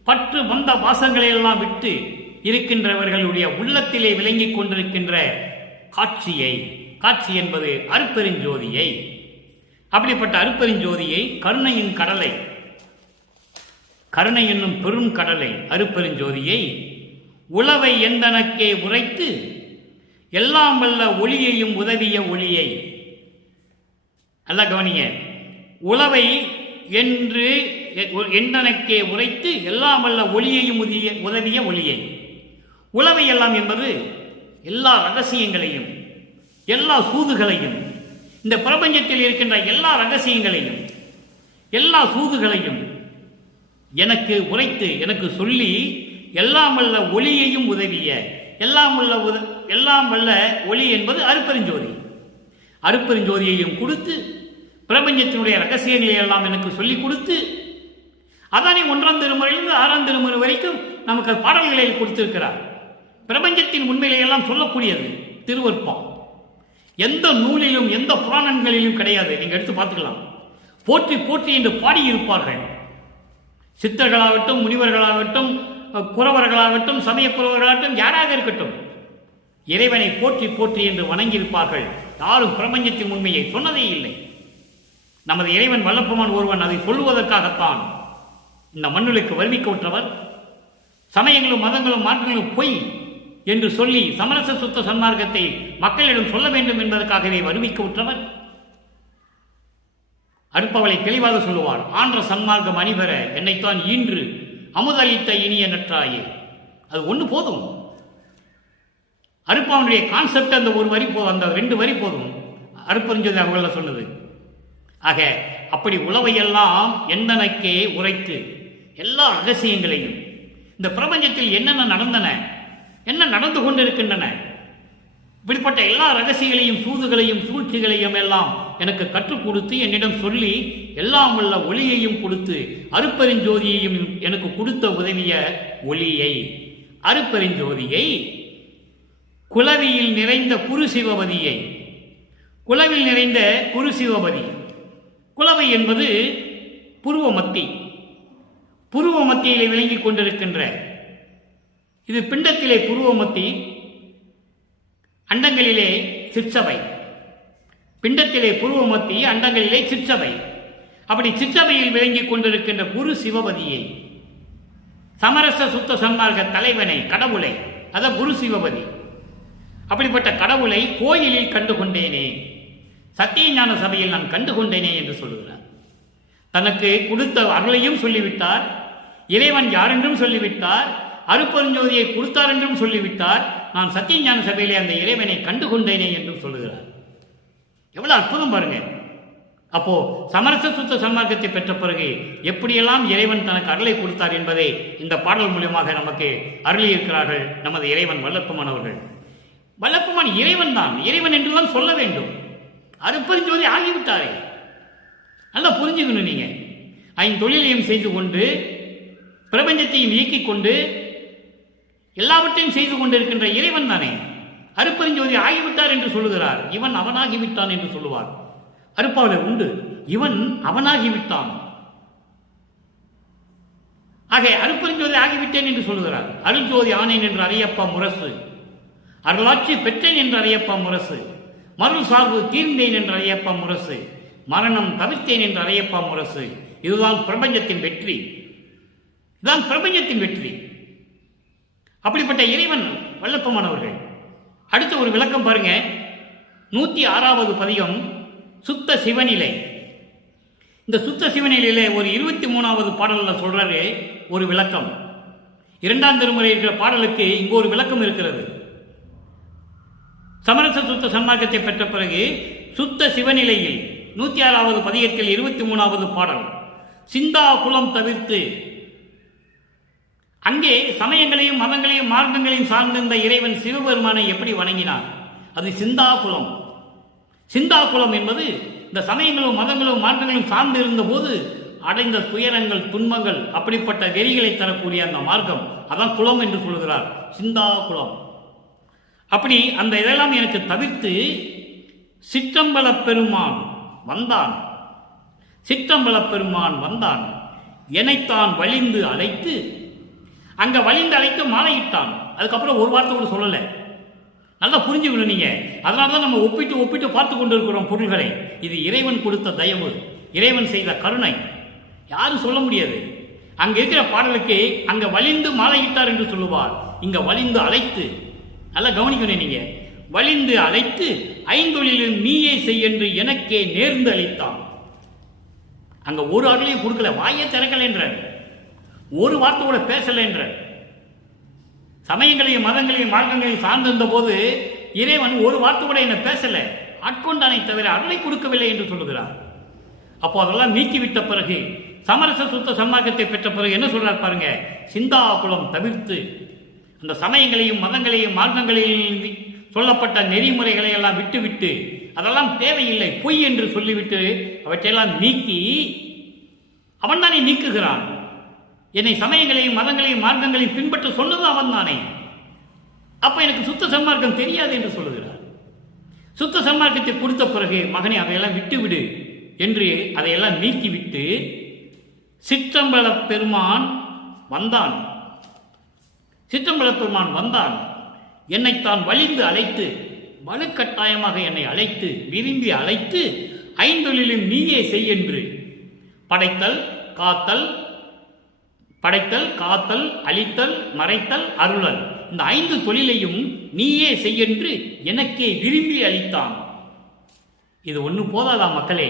பற்று வந்த பாசங்களை எல்லாம் விட்டு இருக்கின்றவர்களுடைய உள்ளத்திலே விளங்கிக் கொண்டிருக்கின்ற காட்சியை, காட்சி என்பது அருப்பெருஞ்சோதியை. அப்படிப்பட்ட அருப்பெருஞ்சோதியை, கருணையின் கடலை, கருணை என்னும் பெரும் கடலை அருப்பெருஞ்சோதியை உளவை எந்தனக்கே உரைத்து எல்லாம் வல்ல ஒளியையும் உதவிய ஒளியை. அல்ல கவனிய, உளவை என்று எந்தனக்கே உரைத்து எல்லாம் வல்ல ஒளியையும் உதவிய ஒளியை. உளவை எல்லாம் என்பது எல்லா ரகசியங்களையும், எல்லா சூதுகளையும், இந்த பிரபஞ்சத்தில் இருக்கின்ற எல்லா ரகசியங்களையும், எல்லா சூதுகளையும் எனக்கு உரைத்து, எனக்கு சொல்லி, எல்லாம் வல்ல ஒளியையும் உதவிய, எல்லாம் வல்ல ஒளி என்பது அருப்பெருஞ்சோதி. அருப்பெருஞ்சோதியையும் கொடுத்து, பிரபஞ்சத்தினுடைய ரகசியங்களை எல்லாம் எனக்கு சொல்லிக் கொடுத்து, அதானே 1ஆம் திருமுறையிலிருந்து 6ஆம் திருமுறை வரைக்கும் நமக்கு பாடல்களை கொடுத்திருக்கிறார். பிரபஞ்சத்தின் உண்மையிலையெல்லாம் சொல்லக்கூடியது திருவருட்பம். எந்த நூலிலும் எந்த புராணங்களிலும் கிடையாது. நீங்க எடுத்து பார்த்துக்கலாம். போற்றி போற்றி என்று பாடியிருப்பார்கள். சித்தர்களாகட்டும், முனிவர்களாகட்டும், குறவர்களாகட்டும், சமய குறவர்களாகட்டும், யாராக இருக்கட்டும், இறைவனை போற்றி போற்றி என்று வணங்கியிருப்பார்கள். யாரும் பிரபஞ்சத்தின் உண்மையை சொன்னதே இல்லை. நமது இறைவன் வல்லப்பெருமான் ஒருவன் அதை சொல்லுவதற்காகத்தான் இந்த மண்ணுக்கு வருவிக்க விட்டவர். சமயங்களும் மதங்களும் மாற்றங்களும் பொய் என்று சொல்லி சமரச சுத்த சன்மார்க்கத்தை மக்களிடம் சொல்ல வேண்டும் என்பதற்காகவே வருவிக்க விட்டவர். அறுப்பவளை தெளிவாக சொல்லுவார். ஆன்ற சன்மார்க்கம் அணிபெற என்னைத்தான் ஈன்று அமுதளித்த இனிய நற்றாயே. அது ஒன்று போதும். அறுப்பவனுடைய கான்செப்ட் அந்த ஒரு வரி போதும், அந்த 2 வரி போதும். அறுப்பறிஞ்சது அவங்கள சொன்னது. ஆக அப்படி உளவையெல்லாம் எந்தனக்கே உரைத்து எல்லா ரகசியங்களையும், இந்த பிரபஞ்சத்தில் என்னென்ன நடந்தன, என்ன நடந்து கொண்டிருக்கின்றன, இப்படிப்பட்ட எல்லா ரகசியங்களையும் சூதுகளையும் சூழ்ச்சிகளையும் எல்லாம் எனக்கு கற்றுக் கொடுத்து என்னிடம் சொல்லி எல்லாம் உள்ள ஒளியையும் கொடுத்து அருப்பெருஞ்சோதியையும் எனக்கு கொடுத்த உதவிய ஒளியை, அருப்பெருஞ்சோதியை, குலவியில் நிறைந்த குருசிவபதியை, குலவில் நிறைந்த குருசிவபதி. குலவை என்பது புருவ மத்தி, புருவ மத்தியிலே விளங்கிக் கொண்டிருக்கின்ற இது பிண்டத்திலே புருவ மத்தி, அண்டங்களிலே சிற்சபை. பிண்டத்திலே புருவ மத்தி, அண்டங்களிலே சிற்சபை. அப்படி சிற்சபையில் விளங்கிக் கொண்டிருக்கின்ற குரு சிவபதியை, சமரச சுத்த சன்மார்க்க தலைவனை, கடவுளை, அத குரு சிவபதி. அப்படிப்பட்ட கடவுளை கோயிலில் கண்டுகொண்டேனே, சத்தியஞான சபையில் நான் கண்டுகொண்டேனே என்று சொல்லுகிறார். தனக்கு கொடுத்த அருளையும் சொல்லிவிட்டார், இறைவன் யார் என்றும் சொல்லிவிட்டார், அருப்பெருஞ்சோதியை கொடுத்தார் என்றும் சொல்லிவிட்டார். நான் சத்தியஞான சபையிலே அந்த இறைவனை கண்டுகொண்டேனே என்றும் சொல்லுகிறார். எவ்வளவு அற்புதம் பாருங்க. அப்போ சமரச சுத்த சன்மார்க்கத்தை பெற்ற பிறகு எப்படியெல்லாம் இறைவன் தனக்கு அருளை கொடுத்தார் என்பதை இந்த பாடல் மூலியமாக நமக்கு அருளியிருக்கிறார்கள் நமது இறைவன் வல்லப்பெருமான் அவர்கள். வல்லப்பெருமான் இறைவன் தான், இறைவன் என்றுதான் சொல்ல வேண்டும். அருப்பெருஞ்சோதி ஆகிவிட்டாரே, நல்லா புரிஞ்சுக்கணும். நீங்க தொழிலையும் செய்து கொண்டு பிரபஞ்சத்தையும் இயக்கிக் கொண்டு எல்லாவற்றையும் செய்து கொண்டிருக்கின்ற இறைவன் தானே அருப்பெருஞ்சோதி ஆகிவிட்டார் என்று சொல்லுகிறார். இவன் அவனாகிவிட்டான் என்று சொல்லுவார். அருப்பாவலர் உண்டு, இவன் அவனாகிவிட்டான். ஆக அருப்பெருஞ்சோதி ஆகிவிட்டேன் என்று சொல்லுகிறார். அருள்ஜோதி ஆனேன் என்று அறியப்பா முரசு, அருளாட்சி பெற்றேன் என்று அறியப்பா முரசு, மருள் சார்பு தீர்ந்தேன் என்று அறியப்பா முரசு, மரணம் தவிர்த்தேன் என்று அறியப்பா முரசு. இதுதான் பிரபஞ்சத்தின் வெற்றி, இதுதான் பிரபஞ்சத்தின் வெற்றி. அப்படிப்பட்ட இறைவன் வல்லப்பெருமான் அவர்கள். அடுத்த ஒரு விளக்கம் பாருங்க. 106வது பதிகம் சுத்த சிவநிலை. இந்த சுத்த சிவநிலையில ஒரு 23வது பாடல்ல சொல்றாரு ஒரு விளக்கம். 2ஆம் திருமுறை இருக்கிற பாடலுக்கு இங்கு ஒரு விளக்கம் இருக்கிறது. சமரச சுத்த சன்மார்க்கத்தை பெற்ற பிறகு சுத்த சிவநிலையில் 106வது பதிகத்தில் 23வது பாடல், சிந்தா குலம் தவிர்த்து, அங்கே சமயங்களையும் மதங்களையும் மார்க்கங்களையும் சார்ந்திருந்த இறைவன் சிவபெருமானை எப்படி வணங்கினார்? அது சிந்தா குலம். சிந்தா குலம் என்பது இந்த சமயங்களும் மதங்களும் மார்க்கங்களும் சார்ந்து இருந்த போது அடைந்த துயரங்கள் துன்பங்கள், அப்படிப்பட்ட வெறிகளை தரக்கூடிய அந்த மார்க்கம், அதான் குலம் என்று சொல்கிறார், சிந்தா குலம். அப்படி அந்த இதெல்லாம் எனக்கு தவிர்த்து சிற்றம்பல பெருமான் வந்தான், சிற்றம்பல பெருமான் வந்தான், எனைத்தான் வலிந்து அழைத்து, அங்க வலிந்து அழைத்து மாலையிட்டான். அதுக்கப்புறம் ஒரு வார்த்தை கூட சொல்லலை. நல்லா புரிஞ்சுக்கணும் நீங்க. அதனால தான் நம்ம ஒப்பிட்டு ஒப்பிட்டு பார்த்து கொண்டு இருக்கிறோம் பொருள்களை. இது இறைவன் கொடுத்த தயவு, இறைவன் செய்த கருணை, யாரும் சொல்ல முடியாது. அங்க இருக்கிற பாடலுக்கு அங்க வலிந்து மாலையிட்டார் என்று சொல்லுவார், இங்க வலிந்து அழைத்து. நல்லா கவனிக்கணும் நீங்க. வலிந்து அழைத்து ஐந்தொழிலில் நீயே செய் என்று எனக்கே நேர்ந்து அளித்தான். அங்க ஒரு அருளையும் கொடுக்கல, வாயே திறக்கல என்ற, ஒரு வார்த்தை கூட பேசல என்ற. சமயங்களையும் மதங்களையும் மார்க்கங்களையும் சார்ந்திருந்த போது இறைவன் ஒரு வார்த்தை கூட என்ன பேசல, ஆட்கொண்டானை தவிர அருளை கொடுக்கவில்லை என்று சொல்லுகிறார். அப்போ அதெல்லாம் நீக்கிவிட்ட பிறகு சமரச சுத்த சன்மார்க்கத்தை பெற்ற பிறகு என்ன சொல்றார் பாருங்க, சிந்தா குலம் தவிர்த்து, அந்த சமயங்களையும் மதங்களையும் மார்க்கங்களையும் சொல்லப்பட்ட நெறிமுறைகளை எல்லாம் விட்டுவிட்டு, அதெல்லாம் தேவையில்லை பொய் என்று சொல்லிவிட்டு அவற்றையெல்லாம் நீக்கி அவன் தானே நீக்குகிறான். என்னை சமயங்களையும் மதங்களையும் மார்க்கங்களையும் பின்பற்ற சொன்னது அவன் தானே. அப்ப எனக்கு சுத்த சன்மார்க்கம் தெரியாது என்று சொல்லுகிறார். சுத்த சன்மார்க்கத்தை கொடுத்த பிறகு மகனை அதையெல்லாம் விட்டுவிடு என்று அதையெல்லாம் நீக்கிவிட்டு சிற்றம்பல பெருமான் வந்தான், சிற்றம்பல பெருமான் வந்தான், என்னைத்தான் வலிந்து அழைத்து, வலுக்கட்டாயமாக என்னை அழைத்து, விரும்பி அழைத்து, ஐந்தொழிலும் நீயே செய் என்று படைத்தல், காத்தல், அழித்தல், மறைத்தல், அருளல், இந்த 5 தொழிலையும் நீயே செய்யென்று எனக்கே விரும்பி அளித்தான். இது ஒன்று போதாதா மக்களே?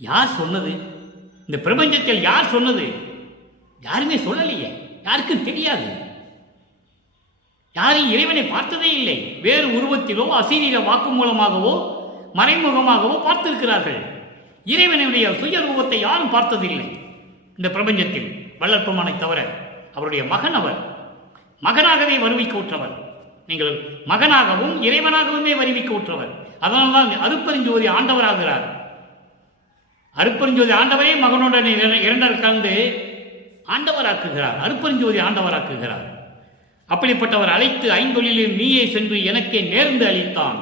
யார் சொன்னது? இந்த பிரபஞ்சத்தில் யார் சொன்னது? யாருமே சொல்லலையே, யாருக்கும் தெரியாது. யாரும் இறைவனை பார்த்ததே இல்லை. வேறு உருவத்திலோ அசீரிய வாக்கு மூலமாகவோ மறைமுகமாகவோ பார்த்திருக்கிறார்கள். இறைவனுடைய சுய ரூபத்தை யாரும் பார்த்ததில்லை இந்த பிரபஞ்சத்தில், வள்ளற்பெருமானை தவிர. அவருடைய மகன், அவர் மகனாகவே வருவிக்க உற்றவர். நீங்கள் மகனாகவும் இறைவனாகவுமே வருவிக்க உற்றவர். அதனால்தான் அருட்பெருஞ்சோதி ஆண்டவராகிறார். அருட்பெருஞ்சோதி ஆண்டவரே மகனுடன் இரண்டர் கலந்து ஆண்டவராக்குகிறார். அருட்பெருஞ்சோதி ஆண்டவராக்குகிறார். அப்படிப்பட்டவர் அழைத்து, ஐந்தொழிலில் நீயே சென்று எனக்கே நேர்ந்து அளித்தான்,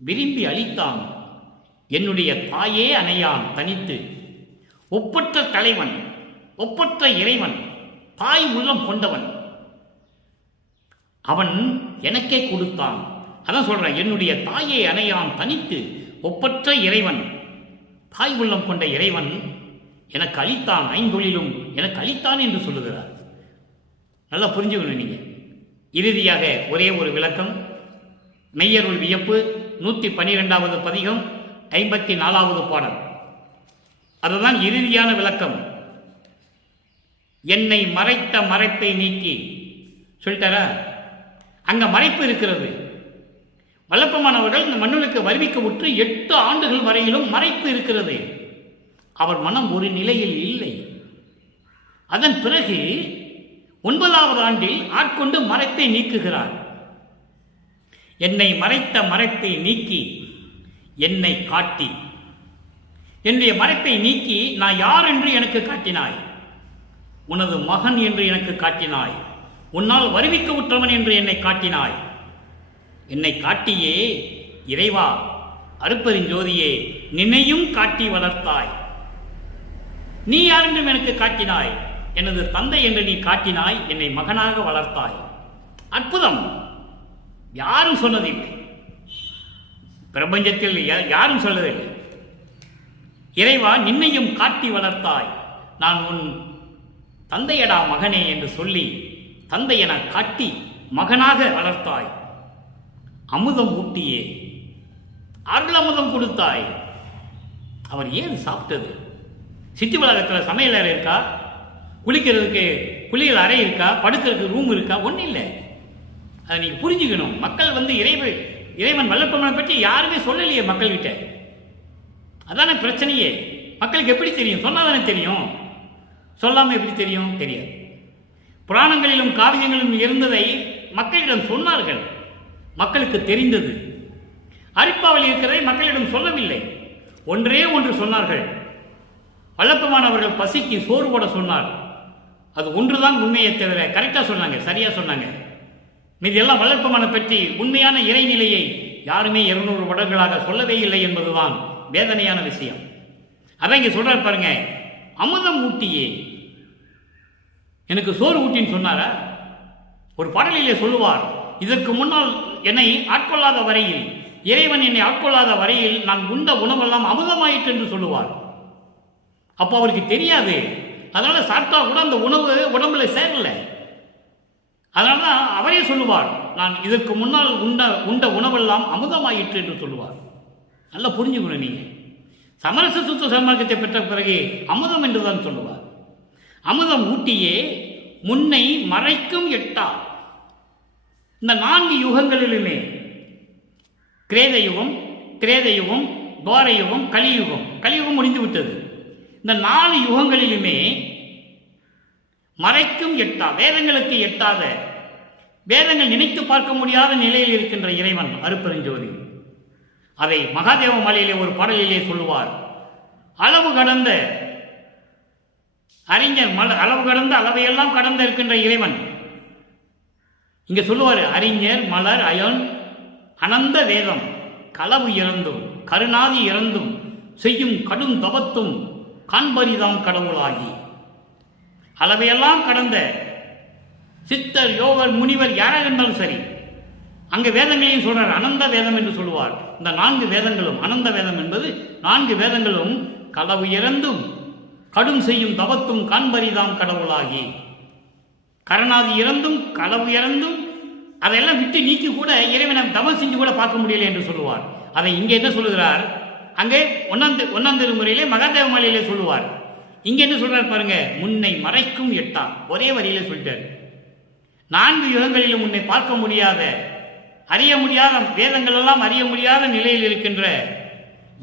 விரும்பி அளித்தான். என்னுடைய தாயே அணையான் தனித்து, ஒப்பற்ற தலைவன், ஒப்பற்ற இறைவன், தாய் உள்ளம் கொண்டவன், அவன் எனக்கே கொடுத்தான். அதான் சொல்றேன், என்னுடைய தாயை அணையான் தனித்து, ஒப்பற்ற இறைவன், தாய் உள்ளம் கொண்ட இறைவன் எனக்கு அளித்தான், ஐந்தொழிலும் எனக்கு அளித்தான் என்று சொல்லுகிறார். நல்லா புரிஞ்சுக்கணும் நீங்க. இறுதியாக ஒரே ஒரு விளக்கம். மெய்யருள் வியப்பு 112வது பதிகம் 54வது பாடல். அதுதான் இறுதியான விளக்கம். என்னை மறைத்த மறைப்பை நீக்கி சொல்லிட்டாரா? அங்க மறைப்பு இருக்கிறது. வல்லப்பெருமானவர்கள் இந்த மண்ணுக்கு வருவிக்க உற்று 8 ஆண்டுகள் வரையிலும் மறைப்பு இருக்கிறது. அவர் மனம் ஒரு நிலையில் இல்லை. அதன் பிறகு 9வது ஆண்டில் ஆட்கொண்டு மறைப்பை நீக்குகிறார். என்னை மறைத்த மறைப்பை நீக்கி என்னை காட்டி, என்னுடைய மறைப்பை நீக்கி நான் யார் என்று எனக்கு காட்டினாய். உனது மகன் என்று எனக்கு காட்டினாய். உன்னால் வருவிக்க உற்றவன் என்று என்னை காட்டினாய். என்னை காட்டியே இறைவா, அருட்பெருஞ்சோதியே, நின்னையும் காட்டி வளர்த்தாய். நீ யார் என்றும் எனக்கு காட்டினாய். எனது தந்தை என்று நீ காட்டினாய். என்னை மகனாக வளர்த்தாய். அற்புதம். யாரும் சொன்னதில்லை, பிரபஞ்சத்தில் யாரும் சொல்லவில்லை. இறைவா, நின்னையும் காட்டி வளர்த்தாய். நான் உன் தந்தையடா மகனே என்று சொல்லி தந்தை என காட்டி மகனாக வளர்த்தாய். அமுதம் ஊட்டியே, அருள் அமுதம் கொடுத்தாய். அவர் ஏன் சாப்பிட்டது? சித்தி வளாகத்தில் சமையல் அறை இருக்கா? குளிக்கிறதுக்கு குளியல் அறை இருக்கா? படுக்கிறதுக்கு ரூம் இருக்கா? ஒன்றும் இல்லை. அதை நீங்கள் புரிஞ்சுக்கணும். மக்கள் இறைவன் வல்லப்பெருமானை பற்றி யாருமே சொல்லலையே மக்கள்கிட்ட. அதான பிரச்சனையே. மக்களுக்கு எப்படி தெரியும்? சொன்னாதானே தெரியும். சொல்லாமல் எப்படி தெரியும்? தெரியாது. புராணங்களிலும் காவியங்களிலும் இருந்ததை மக்களிடம் சொன்னார்கள். மக்களுக்கு தெரிந்தது. அரிப்பாவில் இருக்கிறதை மக்களிடம் சொல்லவில்லை. ஒன்றே ஒன்று சொன்னார்கள். வல்லப்பெருமான் அவர்கள் பசிக்கு சோறு போட சொன்னார். அது ஒன்றுதான் உண்மையை தவிர கரெக்டாக சொன்னாங்க, சரியா சொன்னாங்க. மீது எல்லாம் வல்லப்பெருமானை பற்றி உண்மையான இறைநிலையை யாருமே 200 வருடங்களாக சொல்லவே இல்லை என்பதுதான் வேதனையான விஷயம். அதான் இங்கே சொல்றார் பாருங்க. அமுதம் ஊட்டியே, எனக்கு சோறு ஊட்டின்னு சொன்னாரா? ஒரு பாடலிலே சொல்லுவார், இதற்கு முன்னால் என்னை ஆட்கொள்ளாத வரையில், இறைவன் என்னை ஆட்கொள்ளாத வரையில் நான் உண்ட உணவெல்லாம் அமுதமாயிற்று என்று சொல்லுவார். அப்போ அவருக்கு தெரியாது. அதனால சாப்பிட்டா கூட அந்த உணவு உடம்புல சேரல. அதனால தான் அவரே சொல்லுவார், நான் இதற்கு முன்னால் உண்ட உணவெல்லாம் அமுதமாயிற்று என்று சொல்லுவார். நல்லா புரிஞ்சுக்கணும் நீங்க. சமரச சுத்த சன்மார்க்கத்தை பெற்ற பிறகு அமுதம் என்றுதான் சொல்லுவார். அமுதம் ஊட்டியே முன்னை மறைக்கும் எட்டா. இந்த 4 யுகங்களிலுமே, கிரேத யுகம், துவார யுகம், கலியுகம் முடிந்து விட்டது. இந்த 4 யுகங்களிலுமே மறைக்கும் எட்டா, வேதங்களுக்கு எட்டாத, வேதங்கள் நினைத்து பார்க்க முடியாத நிலையில் இருக்கின்ற இறைவன் அருட்பெருஞ்சோதி. அதை மகாதேவ மாலையிலே ஒரு பாடலிலே சொல்லுவார். அளவு கடந்த அறிஞர், அளவு கடந்த அளவையெல்லாம் கடந்த இருக்கின்ற இறைவன். இங்க சொல்லுவார், அறிஞர் மலர் அயன் அனந்த வேதம் களவு இறந்தும் கருணாதி இறந்தும் செய்யும் கடும் தவத்தும் காண்பரிதாம் கடவுளாகி. அளவையெல்லாம் கடந்த சித்தர், யோகர், முனிவர் யாராக இருந்தாலும் சரி, அங்கே வேதங்களையும் சொல்றார். அனந்த வேதம் என்று சொல்லுவார். இந்த 4 வேதங்களும், அனந்த வேதம் என்பது 4 வேதங்களும் களவு இறந்தும் கடும் செய்யும் தவத்தும் காண்பரிதாம் கடவுளாகி, கரணாதி இறந்தும் களவு இறந்தும் அதையெல்லாம் விட்டு நீக்கி கூட இறைவனை தவம் செஞ்சு கூட பார்க்க முடியல என்று சொல்லுவார். அதை இங்கே என்ன சொல்லுகிறார்? அங்கே ஒன்னாம் திருமுறையிலே மகாதேவ மாலையிலே சொல்லுவார். இங்க என்ன சொல்றார் பாருங்க, முன்னை மறைக்கும் எட்டாம், ஒரே வரியில சொல்லிட்டார். 4 யுகங்களிலும் உன்னை பார்க்க முடியாத, அறிய முடியாத, வேதங்கள் எல்லாம் அறிய முடியாத நிலையில் இருக்கின்ற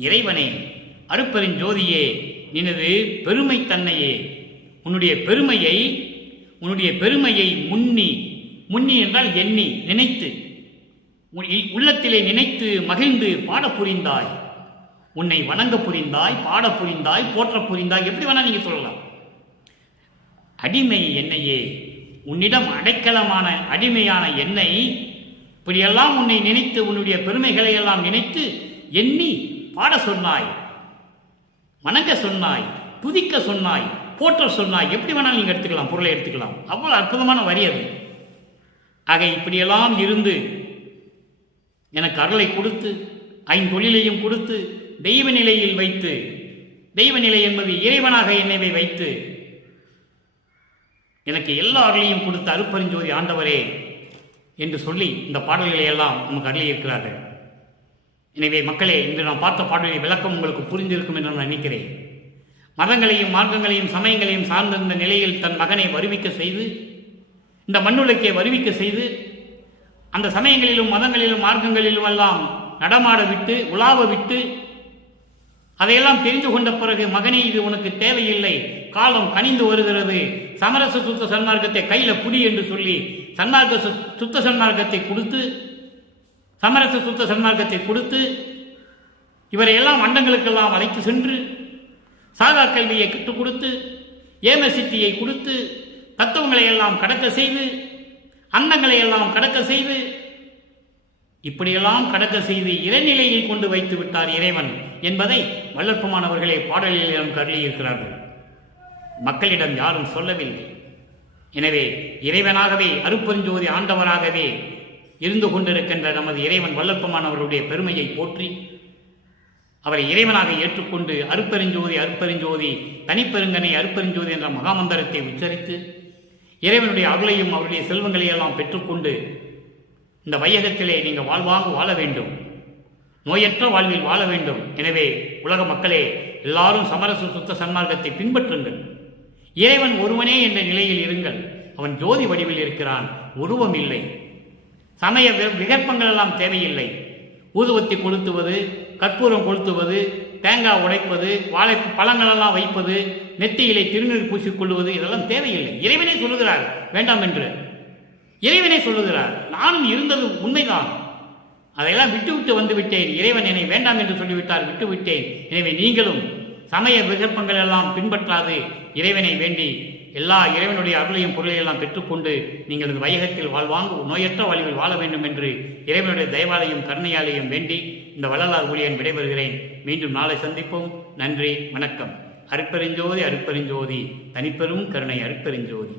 இறைவனை, அருட்பெருஞ்சோதியே, நினது பெருமை தன்னையே, உன்னுடைய பெருமையை முன்னி என்றால் எண்ணி நினைத்து, உள்ளத்திலே நினைத்து மகிழ்ந்து பாட புரிந்தாய். உன்னை வணங்க புரிந்தாய், பாட புரிந்தாய், போற்ற புரிந்தாய், எப்படி வேணா நீங்க சொல்லலாம். அடிமை என்னையே, உன்னிடம் அடைக்கலமான அடிமையான என்னை, இப்படியெல்லாம் உன்னை நினைத்து உன்னுடைய பெருமைகளை எல்லாம் நினைத்து எண்ணி பாட சொன்னாய், வணங்க சொன்னாய், துதிக்க சொன்னாய், போற்ற சொன்னாய். எப்படி வேணாலும் நீங்க எடுத்துக்கலாம், பொருளை எடுத்துக்கலாம். அவ்வளவு அற்புதமான வரி அது. ஆக இப்படியெல்லாம் இருந்து எனக்கு அருளை கொடுத்து, ஐந்தொழிலையும் கொடுத்து, தெய்வ நிலையில் வைத்து, தெய்வ நிலை என்பது இறைவனாக என்னை வைத்து எனக்கு எல்லா அருளையும் கொடுத்த அருட்பெருஞ்சோதி ஆண்டவரே என்று சொல்லி இந்த பாடல்களை எல்லாம் நமக்கு அருளி இருக்கிறார்கள். எனவே மக்களே, இன்று நாம் பார்த்த பாடலின் விளக்கம் உங்களுக்கு புரிந்திருக்கும் என்று நான் நினைக்கிறேன். மதங்களையும் மார்க்கங்களையும் சமயங்களையும் சார்ந்திருந்த நிலையில் தன் மகனை வருவிக்க செய்து, இந்த மண்ணுலக்கே வருவிக்க செய்து, அந்த சமயங்களிலும் மதங்களிலும் மார்க்கங்களிலும் எல்லாம் நடமாட விட்டு, உலாவ விட்டு, அதையெல்லாம் தெரிந்து கொண்ட பிறகு, மகனே இது உனக்கு தேவையில்லை, காலம் கனிந்து வருகிறது, சமரச சுத்த சன்மார்க்கத்தை கையில புடி என்று சொல்லி சுத்த சன்மார்க்கத்தை கொடுத்து, சமரச சுத்த சன்மார்க்கத்தை கொடுத்து, இவரையெல்லாம் அண்டங்களுக்கெல்லாம் அழைத்து சென்று சாகா கல்வியை கற்றுக் கொடுத்து, ஏம சித்தியை கொடுத்து, தத்துவங்களை எல்லாம் கடக்க செய்து, அண்டங்களை எல்லாம் கடக்க செய்து, இப்படியெல்லாம் கடக்க செய்து இறைநிலையில் கொண்டு வைத்து விட்டார் இறைவன் என்பதை வல்லற்பமானவர்களே பாடலில் நமக்கு அருளியிருக்கிறார்கள். மக்களிடம் யாரும் சொல்லவில்லை. எனவே இறைவனாகவே, அருட்பெருஞ்சோதி ஆண்டவராகவே இருந்து கொண்டிருக்கின்ற நமது இறைவன் வல்லற்பமானவருடைய பெருமையை போற்றி, அவரை இறைவனாக ஏற்றுக்கொண்டு அருட்பெருஞ்சோதி தனிப்பெருங்கனை அருட்பெருஞ்சோதி என்ற மகாமந்திரத்தை உச்சரித்து, இறைவனுடைய அருளையும் அவருடைய செல்வங்களையெல்லாம் பெற்றுக்கொண்டு இந்த வையகத்திலே நீங்கள் வாழ்வாங்கு வாழ வேண்டும், நோயற்ற வாழ்வில் வாழ வேண்டும். எனவே உலக மக்களே, எல்லாரும் சமரச சுத்த சன்மார்க்கத்தை பின்பற்றுங்கள். இறைவன் ஒருவனே என்ற நிலையில் இருங்கள். அவன் ஜோதி வடிவில் இருக்கிறான், உருவம் இல்லை. சமய விகற்பங்கள் எல்லாம் தேவையில்லை. ஊதுவத்தி கொளுத்துவது, கற்பூரம் கொளுத்துவது, தேங்காய் உடைப்பது, வாழை பழங்களெல்லாம் வைப்பது, நெத்தியிலே திருநீர் பூசிக்கொள்வது, இதெல்லாம் தேவையில்லை. இறைவனே சொல்லுகிறார் வேண்டாம் என்று. இறைவனே சொல்லுகிறார், நானும் இருந்தது உண்மைதான், அதையெல்லாம் விட்டுவிட்டு வந்து விட்டேன். இறைவன் என்னை வேண்டாம் என்று சொல்லிவிட்டார், விட்டுவிட்டேன். எனவே நீங்களும் சமய விகற்பங்கள் எல்லாம் பின்பற்றாது இறைவனை வேண்டி எல்லா இறைவனுடைய அருளையும் பொருளையெல்லாம் பெற்றுக்கொண்டு நீங்கள் இந்த வையகத்தில் வாழ்வாங்கு நோயற்ற வாழ்வில் வாழ வேண்டும் என்று இறைவனுடைய தயவாலையும் கருணையாலையும் வேண்டி இந்த வள்ளலார் ஊழியன் விடைபெறுகிறேன். மீண்டும் நாளை சந்திப்போம். நன்றி, வணக்கம். அருட்பெருஞ்சோதி தனிப்பெரும் கருணை அருட்பெருஞ்சோதி.